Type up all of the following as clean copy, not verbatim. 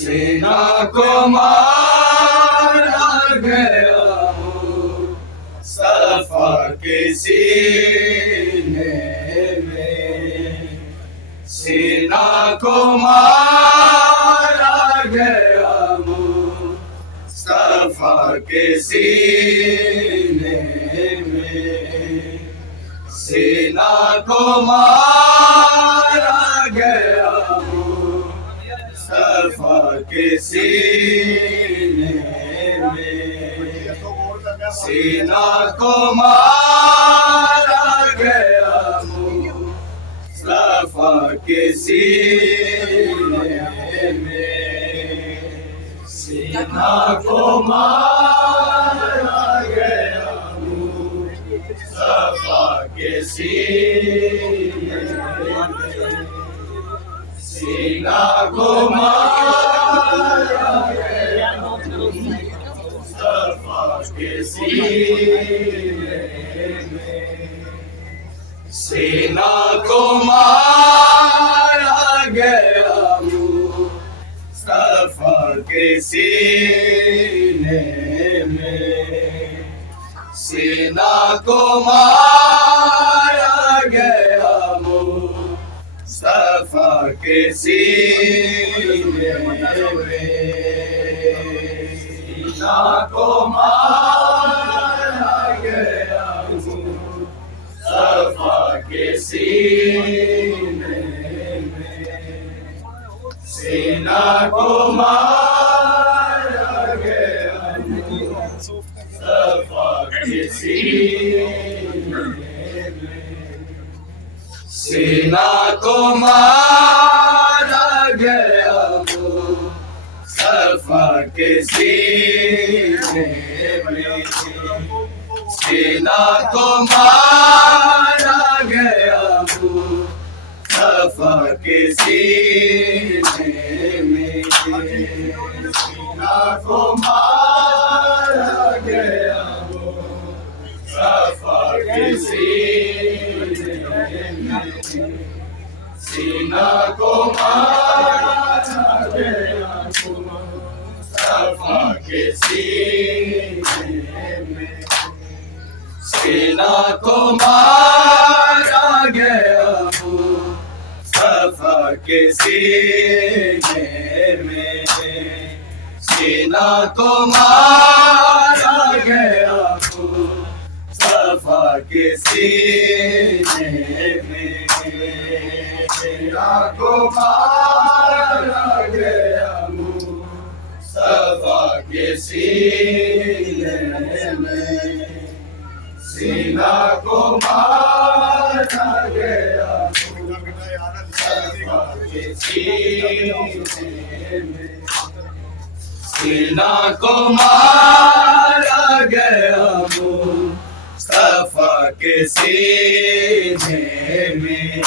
सेना को मारा गया मुस्तफा के सीने में, सेना को मारा गया मुस्तफा के सीने में, सेना को मारा गया मुस्तफा के सीने में, सेना को मारा गया मुस्तफा के सीने में, सेना को मारा गया मुस्तफा के सीने में, सेना को मारा गया मुस्तफा के सीने में, सेना को मारा गया मुस्तफा के सीने में, सेना को मारा गया मुस्तफा के सीने में, सेना को मारा गया मुस्तफा के सीने में, सेना को मारा गया मुस्तफा के सीने में, सेना को मारा गया मुस्तफा के सीने में, सेना को मारा गया मुस्तफा के सीने में, सेना को मारा गया मुस्तफा के सीने में, सेना को मारा गया मुस्तफा के सीने में, सेना को मारा गया मुस्तफा के सीने में, सेना को मारा गया मुस्तफा के सीने में, सेना को मारा गया मुस्तफा के सीने में, सीना को मारा गया सीना को मारा गया मुस्तफा के सीने में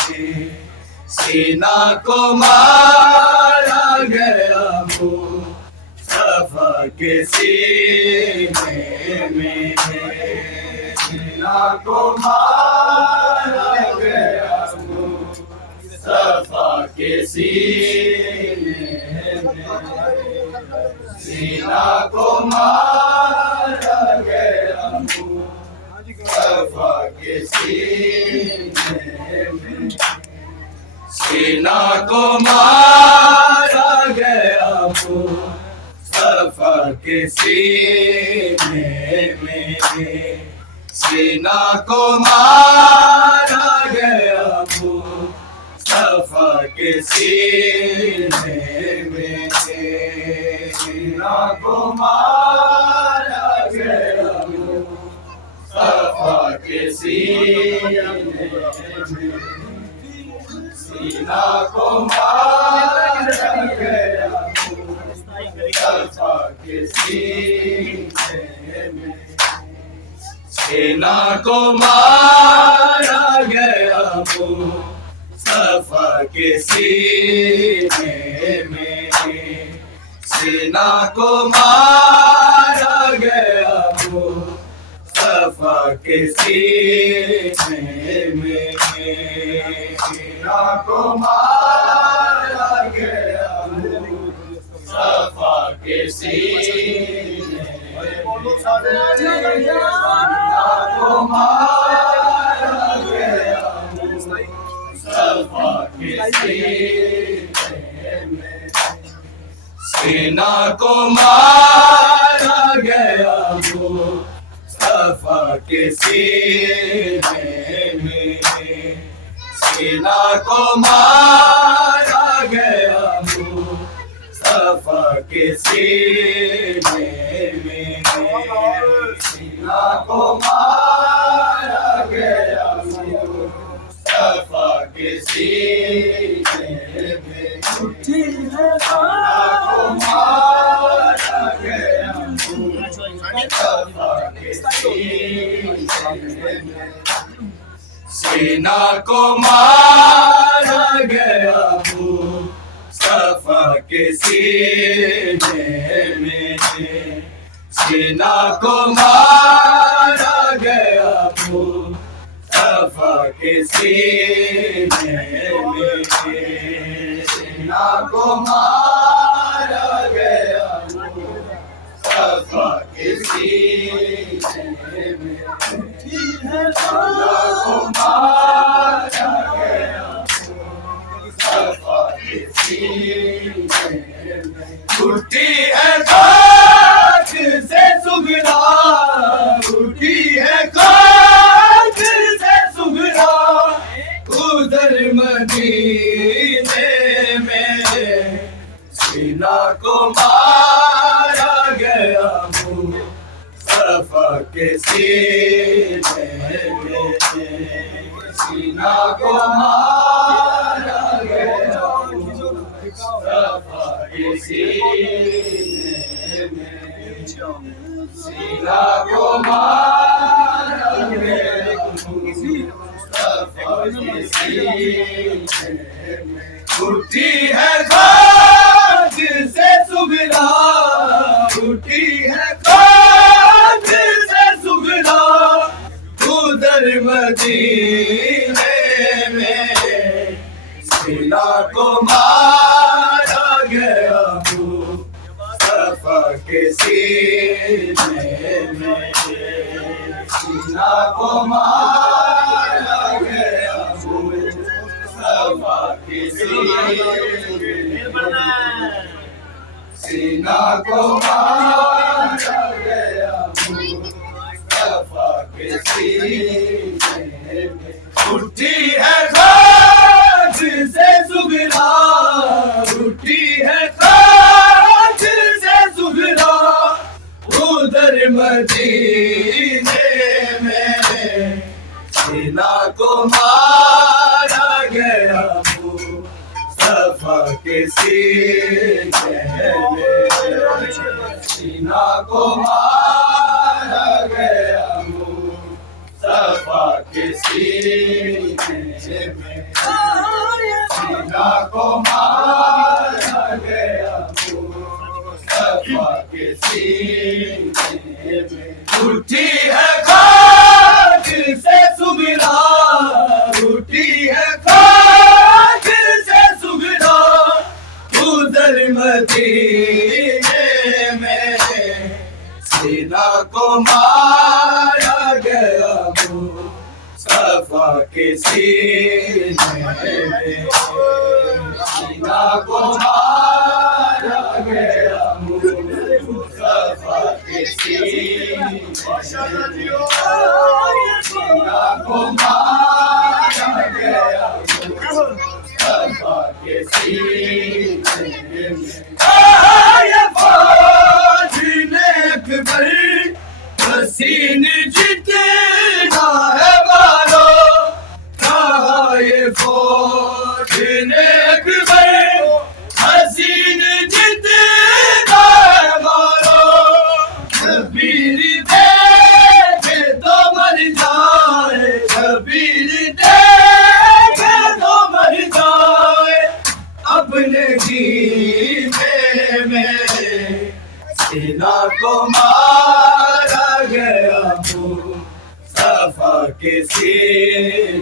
सीना को मारा गया मुस्तफा के सीने में सीना को मारा गया मुस्तफा के सीने में सीना को मारा गया मुस्तफा के सीने में सीना को मारा गया मुस्तफा के सीने में सीना को मारा गया मुस्तफा के सीने में सीना को मारा गया मुस्तफा के सीने में सीना को मारा गया मुस्तफा के सीने में सीना को मारा गया मुस्तफा के सीने में सीना को मारा गया मुस्तफा के सीने में सीना को मारा गया मुस्तफा के सीने को मारा गया मुस्तफा के सीने में सीना को मारा गया मुस्तफा के सीने में सीना को मारा गया मुस्तफा के सीने में सीना को मारा गया मुस्तफा के सीने में सीना को मारा गया मुस्तफा के सीने में सीना को मारा गया मुस्तफा के सीने में सीना को मारा गया मुस्तफा के सीने में सीना को मारा गया मुस्तफा के सीने में सीना को मारा गया मुस्तफा के सीने में उठी है खाक से सुगना उठी है खाक से सुगना उधर मदीने में सीना को मारा गया मुस्तफा के सीने में सीना को मारा गया मुस्तफा के सीने में सीना को मारा गया मुस्तफा के सीने में उठी है खाक से सुगना उठी है खाक से सुगना उधर मदीने में सीना को मारा गया मुस्तफा के सीने में सीना को मारा गया मुस्तफा के सीने सीना को मारा गया मुस्तफा के सीने में उठी है खाक से सुगना उठी है खाक से सुगना उधर मदीने में सीना को मारा गया मुस्तफा के सीने में, सीना को मारा गया मुस्तफा के सीने में, सीना को मारा गया मुस्तफा के सीने में। उठी है खाक से सुगरा, उठी है खाक से सुगरा, उधर मदीने में, सीना को मारा गया मुस्तफा के सीने में, सीना को मारा गया मुस्तफा के सीने में, सीना को मारा गया मुस्तफा के सीने में। ये फौज ने अकबर हसीन जितना है मारो, कहा ये फौज ने अकबर हसीन जितना है मारो, शबीर देखे तो मर जाए, शबीर देखे तो मर जाए, अपने जीने में, सीना को मारा गया मुस्तफा के सीने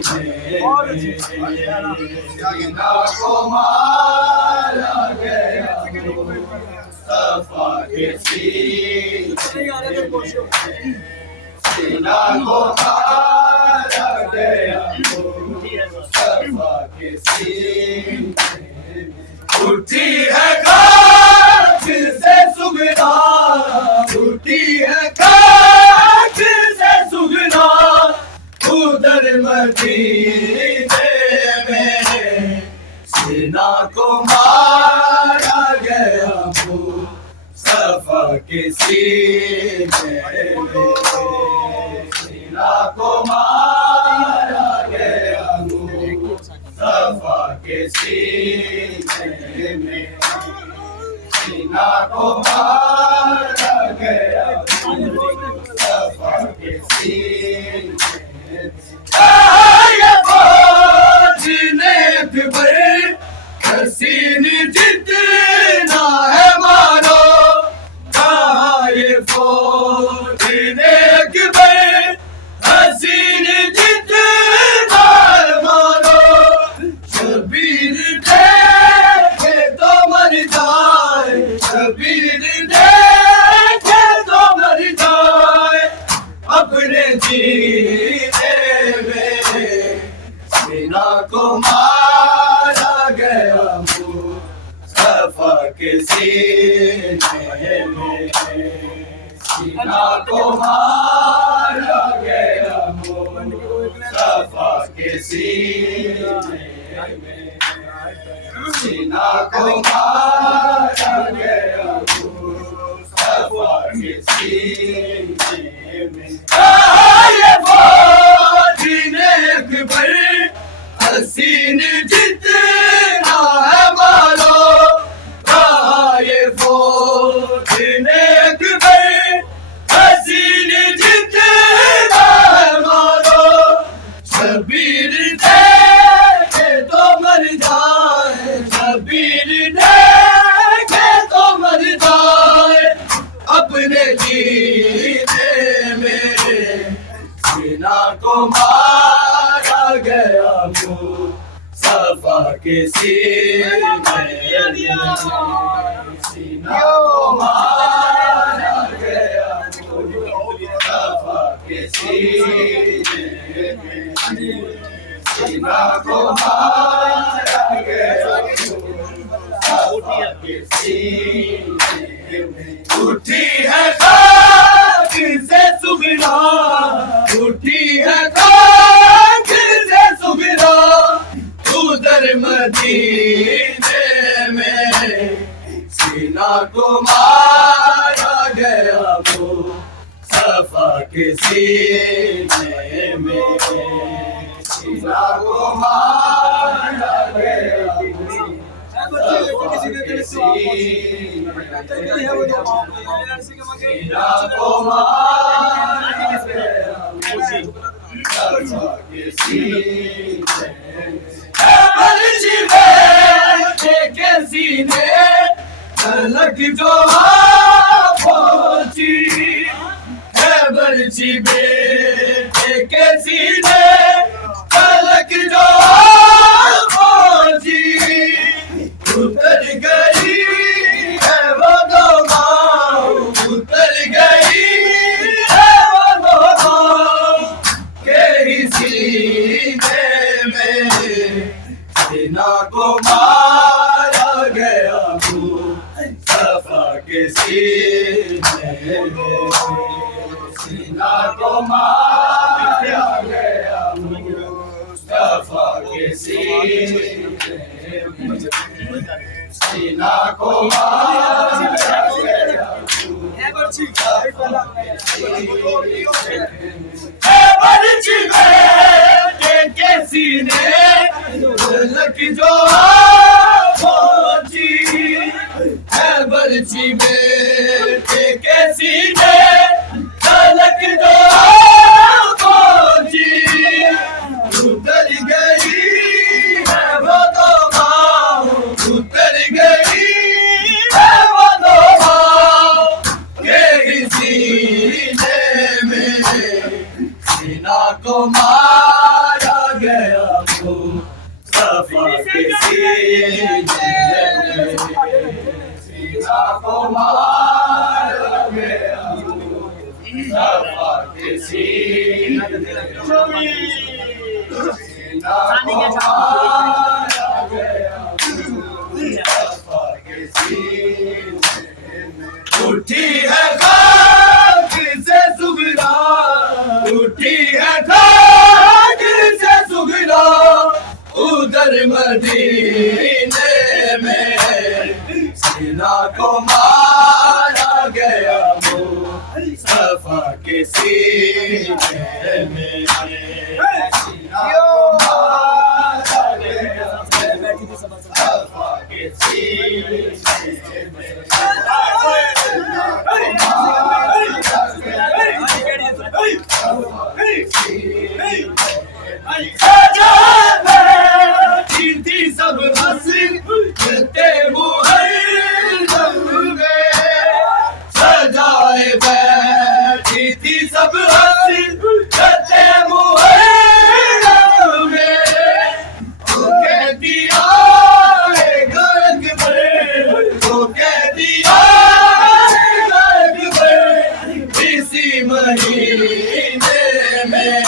में, सीना को मारा गया मुस्तफा के सीने में, सीना को मारा गया मुस्तफा के सीने में। उठी है खाक से सुगरा, उठी है खाक से सुगरा, उधर मदीने में, सीना को मारा गया मुस्तफा के सीने में, सीना को मारा गया मुस्तफा के सीने में, सीना को मारा गया मुस्तफा के सीने में। ये फौज ने अकबर हसीन जितना है मारो, कहा ये फौज ने अकबर हसीन जितना है मारो, शबीर देखे तो मर जाए, शबीर देखे तो मर जाए, अपने जीने में, सीना को मारा गया मुस्तफा के सीने में, सीना को मारा गया मुस्तफा के सीने में, सीना को मारा गया मुस्तफा के सीने में। ये फौज ने अकबर हसीन जितना है मारो, कहा ये फौज ने अकबर हसीन जितना है मारो, शबीर देखे तो मर जाए, शबीर देखे तो मर जाए, अपने जीने में, सीना को मारा गया मुस्तफा के सीने में, सीना को मारा गया मुस्तफा के सीने में, सीना को मारा गया मुस्तफा के सीने में। उठी है खाक से सुगरा, उठी है खाक से सुगरा, उधर मदीने में, सीना को मारा गया मुस्तफा के सीने में। सीना को मारा गया सीना को मारा गया के सीने लग जो पहुंची है बर्ची बेटे के सीने लग जो पहुंची उतर गई है वो दो माँ उतर गई है वो दो माँ के ही सीने में सीना को मारा गया मुस्तफा के सीने में सीना को मारा गया मुस्तफा के सीने में सीना को मारा गया बर्ची बेटे के सीने लग जो पहुंची है बर्ची बेटे के सीने लग जो पहुंची उतर गई है वो दो माँ उतर गई है वो दो माँ के सीने में सीना को मारा गया मुस्तफा के सीने में सीना को मारा गया मुस्तफा के सीने में सीना को मारा गया मुस्तफा के सीने में उठी है खाक से सुगरा उठी है खाक से सुगरा उधर मदीने में सीना को मारा गया मुस्तफा के सीने में सीना को मारा गया मुस्तफा के सीने में सब हंसते सजाए बैठी थी सब हंसते कह दिया गर्ग कह दिया गर्ग इसी महीने में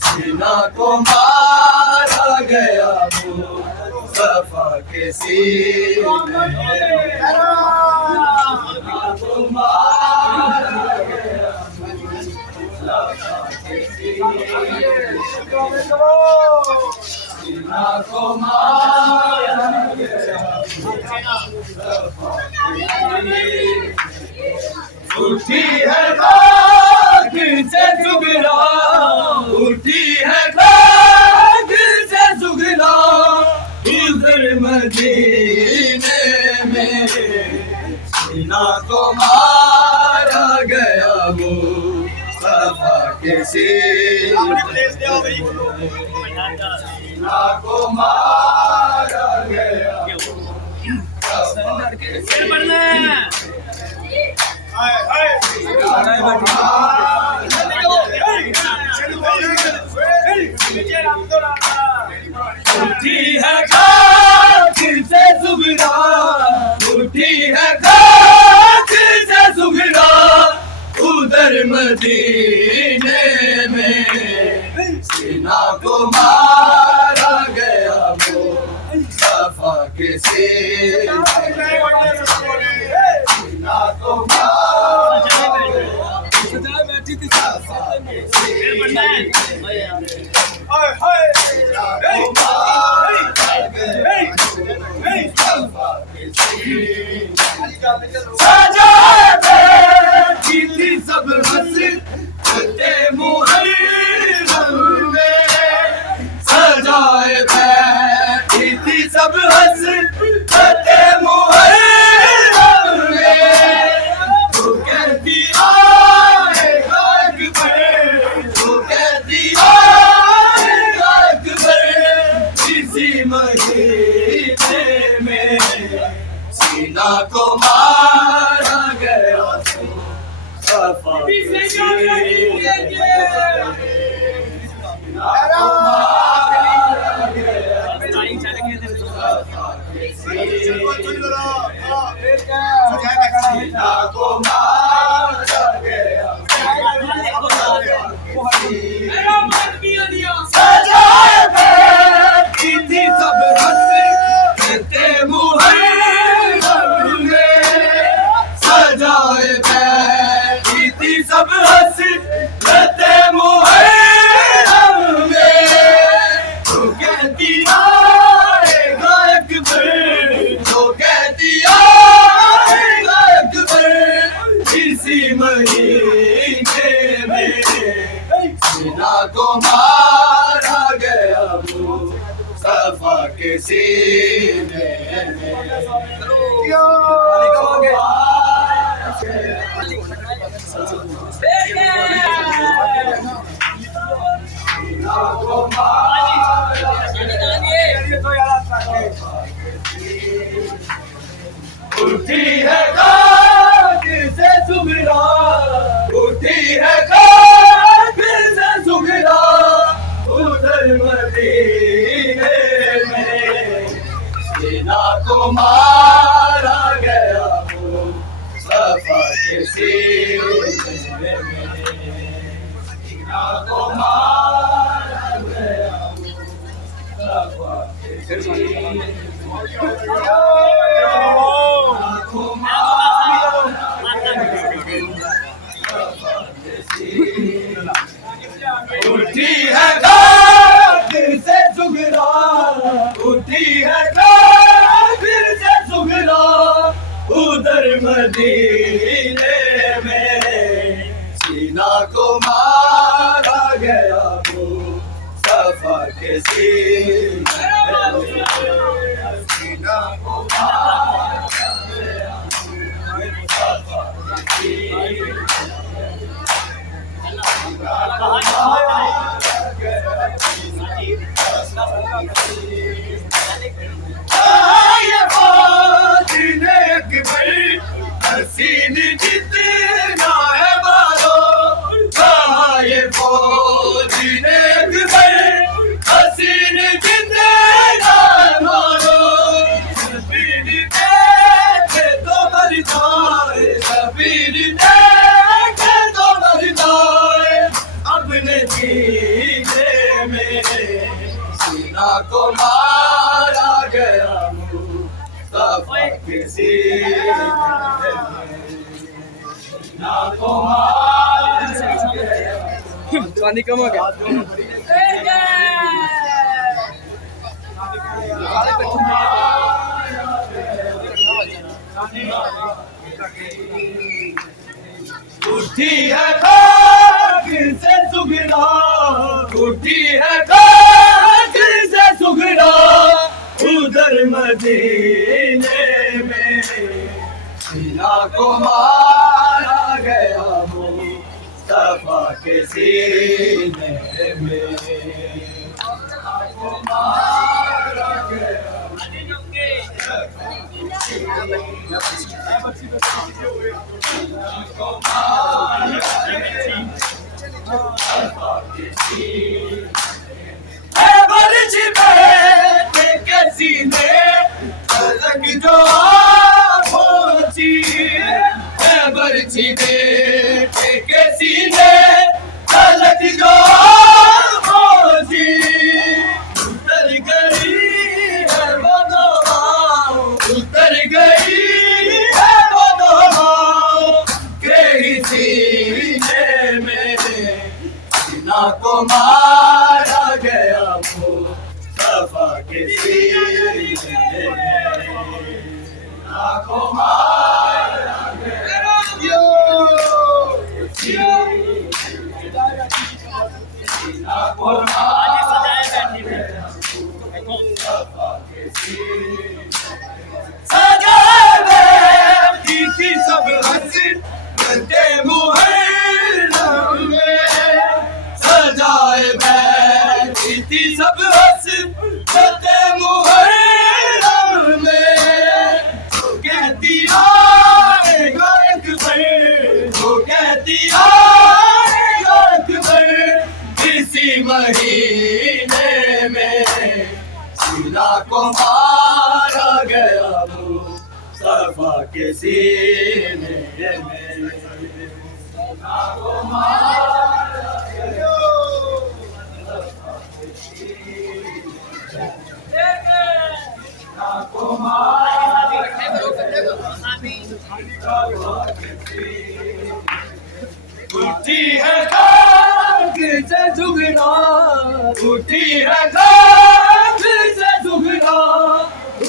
सीना को मारा गया मुस्तफा के सीने में सीना को मारा गया मुस्तफा के सीने सीना को मारा गया मुस्तफा के सीने उठी है खाक से सुगरा उठी है खाक से सुगरा उधर मदीने में सीना को मारा गया मुस्तफा के सीने सीना को मारा गया मुस्तफा के सीने उठी है खाक से सुगरा उठी है खाक से सुगरा उधर मदीने में सीना को मारा गया मुस्तफा के सीने सीना को मारा बैठी थी सब हंसते सीना को मारा गया सफा के सीने सीना को मारा गया सजाए बैठी थी सब हंस कहते मुहर्रम में सजाए बैठी थी सब हंस कहते मुहर्रम में तो कहती आएगा अकबर तो कहती आएगा अकबर इसी महीने में सीना को मारा गया वो सफा के सीने में उठी है खाक से सुगरा उठी है खाक से सुगरा उधर मदीने में सीना को मारा गया वो सफा के सीने में सीना को मारा गया वो सफा के सीने में उठी है खाक से सुगरा उठी है खाक से सुगरा उधर मदीने में सीना को मारा गया वो सफा के सीने में सीना को मारा गया सफा के सीने हसीन जितना है मारो ये फौजी ने हसीन जितना मारो शबीर देखे तो मर जाए शबीर देखे तो मर जाए अपने सीने में सीना को मारा गया सफा के सीने सीना को मारा गया चांदी कम हो गया उठी है खाक से सुगरा उठी है खाक से सुगरा उधर मदीने में सीना को मारा गया वो सफा के सीने में सीना को मारा गया बरछी बैठे के सीने रंग जो पहुंची बरछी बैठे के सीने अलग जो पहुंची उतर गई है वो दवाओ उतर गई है वो दवाओ के सीने में सीना को मारा गया वो सफा के सीने सीना को मारा गया सीना को मारा गया सफा के सीने सजाए बैठी थी सब हंसी करते मुहर्रम में सजाए बैठी थी सब हंस करते मुहर्रम में कहती सीने में, सीना को मारा गया मुस्तफा के सीने में, सीना को मारा गया मुस्तफा के सीना को मारा उठी है खाक से सुगना, उठी है खाक से सुगना,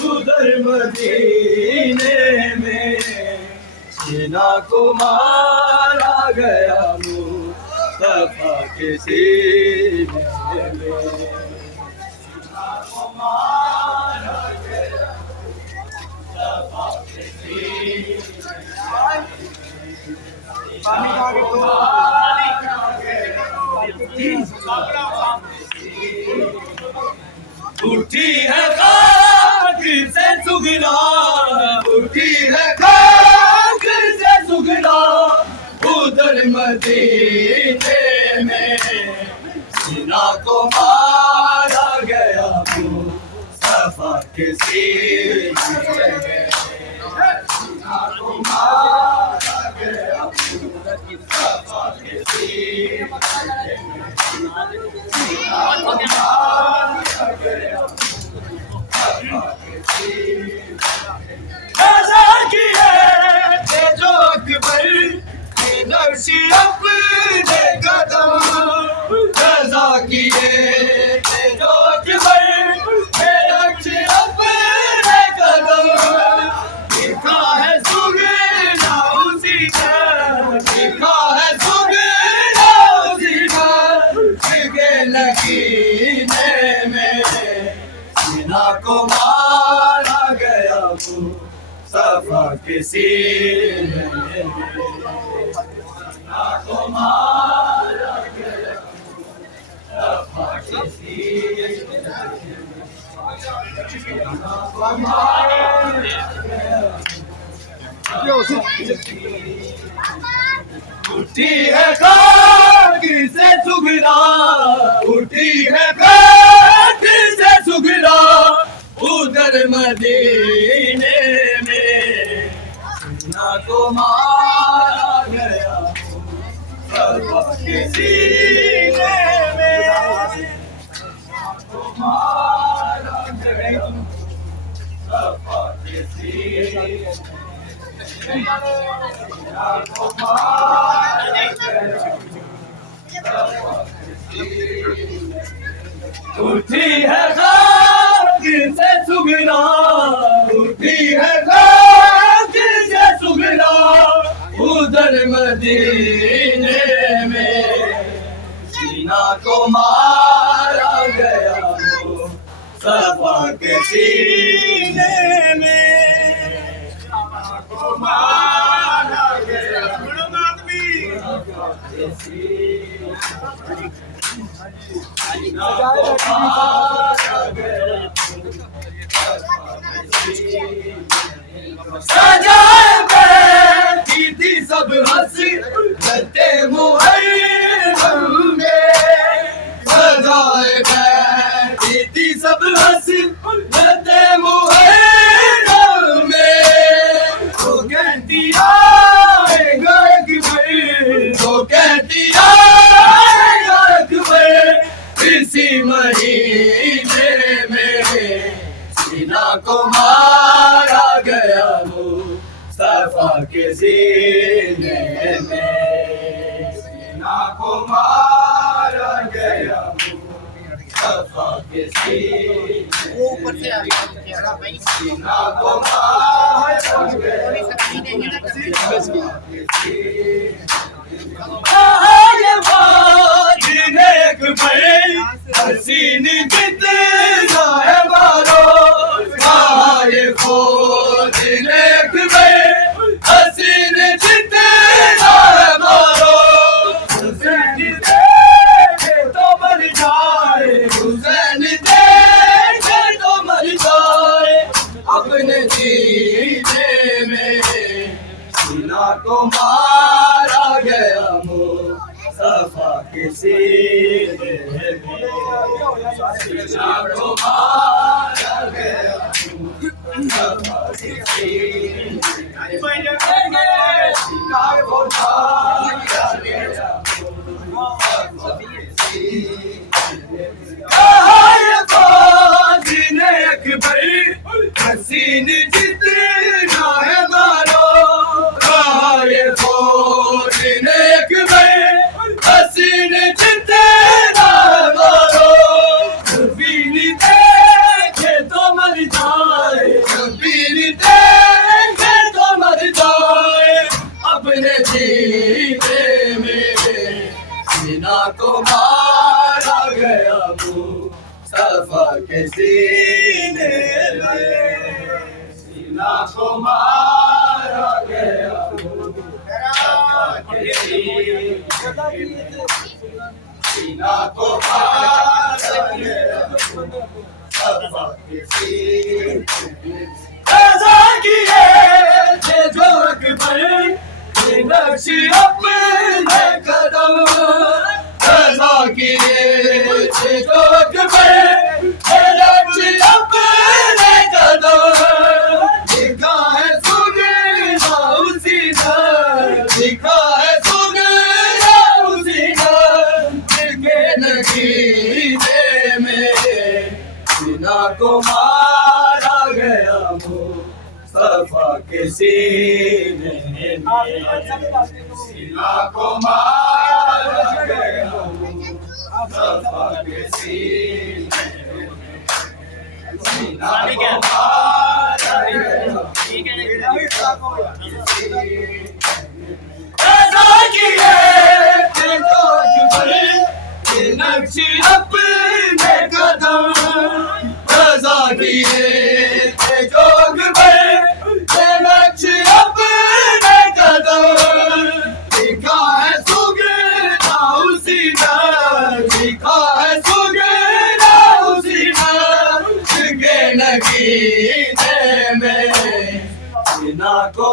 उधर मदीने में सीना को मारा गया मुस्तफा के सीने में, सीना को मारा गया मुस्तफा के सीने उठी है खाक से सुगना, उठी है खाक से सुगना, उधर मदीने में सीना को मारा गया मुस्तफा के सीने में, सीना को मारा गया मुस्तफा के सीने में, सीना को मारा गया मुस्तफा के सीने में। ऐसा किए थे जो अकबर के नक्शी अपने कदम, ऐसा किए थे जो अकबर के नक्शी अपने कदम, लिखा है सुगना उसी का, लिखा है सुगना उसी का, के नगीने में सीना को मारा गया मुस्तफा के सीने में, सीना को मारा गया मुस्तफा के सीने में, सीना को मारा गया। उठी है खाक से सुगना, उठी है खाक से सुगना, उधर मदीने में सीना को मारा गया मुस्तफा के सीने में, सीना को मारा गया मुस्तफा के सीने में, सीना को मारा गया मुस्तफा के सीने में। उठी है खाक से सुगना, उठी है खाक से सुगना, उधर मदीने में सीना को मारा गया मुस्तफा के सीने में, सीना को मारा गया मुस्तफा के सीने में, सीना को मारा गया मुस्तफा के सीने में। सजाए बैठी थी सब हंसी करते मुहर्रम में, सजाए बैठी थी सब हंसी करते मुहर्रम में, तो कहती आएगा अकबर, तो कहती आएगा अकबर, इसी महीने में सीना को मारा गया मुस्तफा के सीने में, सीना को मारा गया मुस्तफा के सीने में, सीना को मारा गया मुस्तफा के सीने में। हसीन कितना है मारो, ये फौज नेक में हसीन कितना है मारो, हुसैन देखे तो मर जाए, हुसैन देखे तो मर जाए, अपने सीने में सीना को मारा गया मुस्तफा के सीने में। सीना को मारा गया मुस्तफा के सीने में सीना को मारा गया मुस्तफा के सीने में अकबर हसीन जितना है मारो राय फौजीन अकबर हसीन जितना मारो बीन देखे तो मर जाए बीन देखे तो मर जाए अपने जीने में सीना को मारा गया मुस्तफा के सीने में सीना को मारा गया मुस्तफा के सीना को मारा गया मुस्तफा के सीने ऐसा किए थे जो अकबर ये नक्श अपने कदम ऐसा किए थे जो अकबर ये नक्श अपने कदम लिखा है सुगना उसी घर लिखा है सुगना उसी घर के नगीने में सीना को मारा गया मुस्तफा के सीने में सीना को मारा गया मुस्तफा के सीने में सीना को मारा गया ऐसा किए थे जो अकबर ये नक्श अपने कदम ऐसा किए थे जो अकबर ये नक्श अपने कदम लिखा है सुगना उसी घर लिखा है सुगना उसी घर के नगीने में सीना को